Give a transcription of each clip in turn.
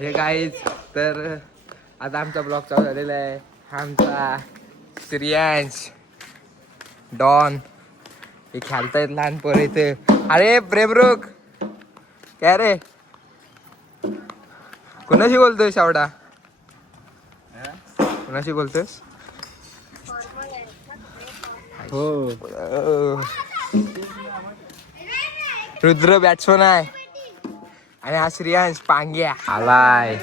हे गाईज तर आता आमचा ब्लॉग चालू झालेला आहे. हा आमचा श्रियांश डॉन हे खेळतायत लहान पोरं इथे. अरे प्रेमरुख काय रे कुणाशी बोलतोय शावडा? कुणाशी बोलतोयस? हो रुद्र बॅट्समन आहे आणि हा श्रियांश पांग्या आलाय.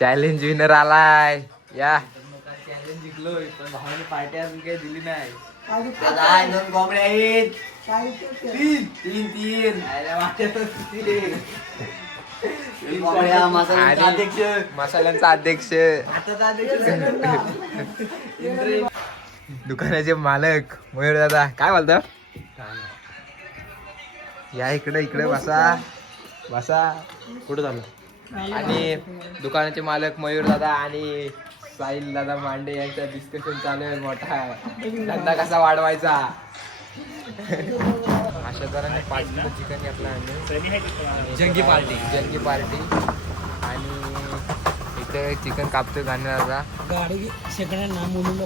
चॅलेंज विनर आलाय. या चॅलेंज जिंकलोय पण भावाने पार्टी अजून काही दिली नाही. दोन कोंबड्या आहेत. तीन मसाल्यांचा अध्यक्ष दुकानाचे मालक मयूर दादा काय बोलतो? या इकडे बसा कुठं झालं. आणि दुकानाचे मालक मयूर दादा आणि साहिल दादा मांडे यांचा डिस्कशन चालू आहे. मोठा धंदा कसा वाढवायचा. अशा तऱ्हेने 5 किलो चिकन घेतला आम्ही. जंगी पार्टी आणि इथे चिकन कापतोय गाण्याला. गाडी शेकड्यांना म्हणून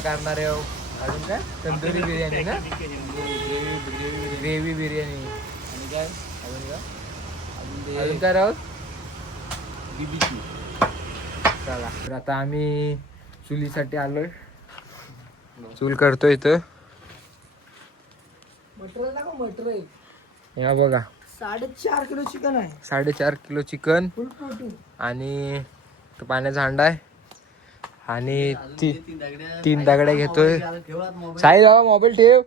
करणार आहे. अजून काय तंदुरी बिर्याणी ना, ग्रेव्ही बिर्याणी आणि काय अजून काय राहत बीबीक्यू. चला तर आता आम्ही चुलीसाठी आलोय. चूल करतोय इथं. या बघा 4.5 किलो चिकन आहे. 4.5 किलो चिकन आणि पाण्याचा हांडा आहे आणि 3 दगड्या घेतोय. साई बाबा मोबाईल ठेव.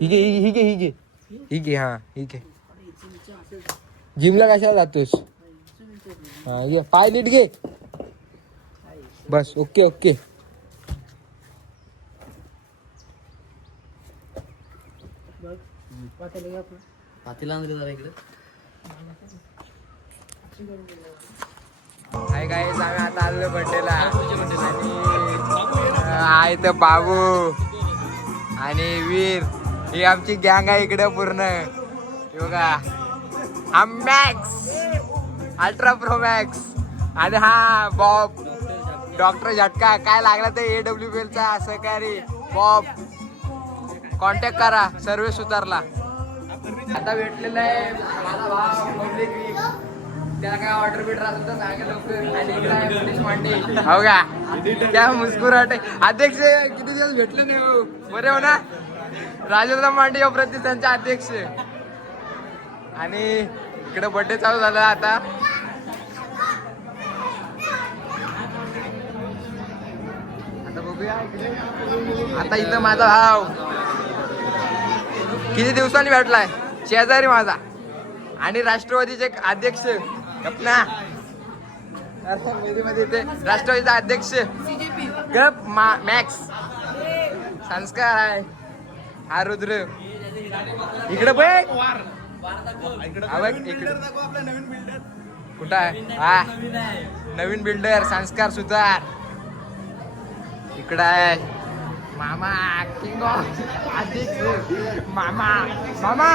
ही घे हा ही घे. जिमला कशाला जातोस? हा घे पाय नीट घे. बस ओके. हाय गाईज आम्ही आता आलो बर्थडेला. आहे तर बाबू आणि वीर ही आमची गँग आहे इकडे पूर्ण. बघा हा मॅक्स अल्ट्रा प्रो मॅक्स आणि हा बॉब डॉक्टर झटका. काय लागला तर AWPL चा सहकारी बॉब कॉन्टॅक्ट करा. सर्व्हिस सुतारला. आता भेटलेला आहे माझा भाव पब्लिक. त्याला काय ऑर्डर बिटर असेल तर सांगा लवकर. आणि इकडे पोलीस मांडे हो का त्या मुस्कुराटे अध्यक्ष. किती दिवस भेटले नाही बरे हो ना. राजेंद्र मांडे अप्रतिम त्यांचे अध्यक्ष. आणि इकडे बर्थडे चालू झाला आता. बघूया आता इथं माझा भाव किती दिवसांनी भेटलाय. शेजारी माझा आणि राष्ट्रवादीचे अध्यक्ष गपना. राष्ट्रवादीचा अध्यक्ष गप मॅक्स संस्कार आहे. हा रुद्र इकडे बघ. कुठं आहे हा नवीन बिल्डर संस्कार सुतार. इकडं आहे मामा किंग अध्यक्ष मामा.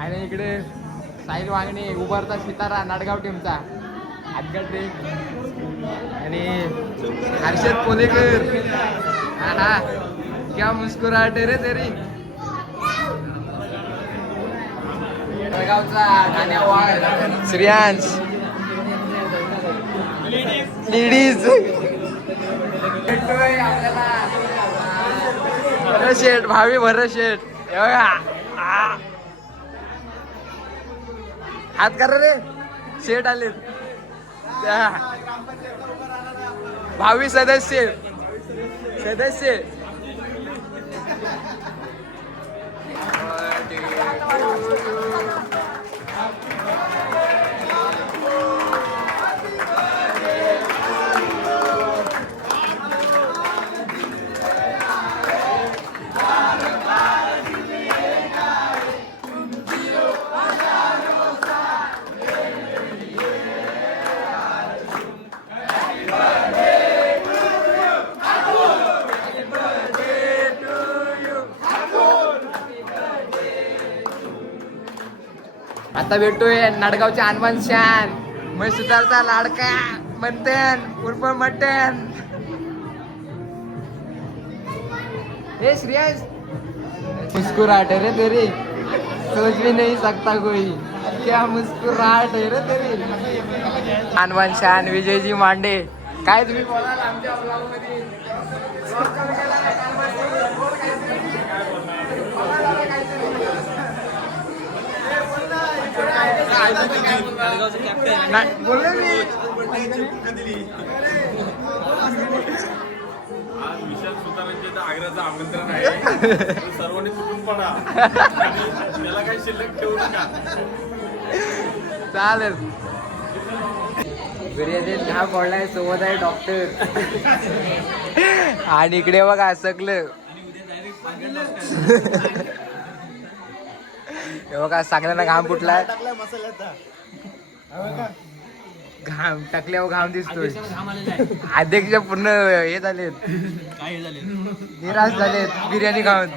आणि इकडे साहिल वांगणे उभारता सितारा नाडगाव टीमचा आदगडे. आणि हर्षद पोलेकर. हा क्या मुस्कुराटे रे तेरी. नाडगावचा गाण्यावाळ श्रियांश. लेडीज आपल्याला भरत शेठ भावी भरत शेठ. हात करा रे शेठ आले. भावी सदस्य आता भेटतोय नाडगावच्या हनुमान शान मै सुतारचा लाडका म्हणतेन उर्फ मटन. हे श्रेयस मुस्कुराहट है रे तेरी, सोच भी नहीं सकता कोई, क्या मुस्कुराहट है रे तेरी. हनुमान शान विजयजी मांडे, काय तुम्ही बोलाल आमच्या ब्लॉग मध्ये? बोललो मी. आज विशाल सुतारांच्या इथं आग्र्याचं आमंत्रण आहे. सर्वांनी तुटून पडा. त्याला काही शिल्लक ठेवू नका. चालेल. बिर्याणीत घा पडलाय, सोबत आहे डॉक्टर. आणि इकडे बघा सगळं हे बघा सगळ्यांना घाम फुटलाय. घाम टाकल्यावर घाम दिसतोय. अध्यक्ष पूर्ण हे झालेत, निराश झालेत बिर्याणी खाऊन.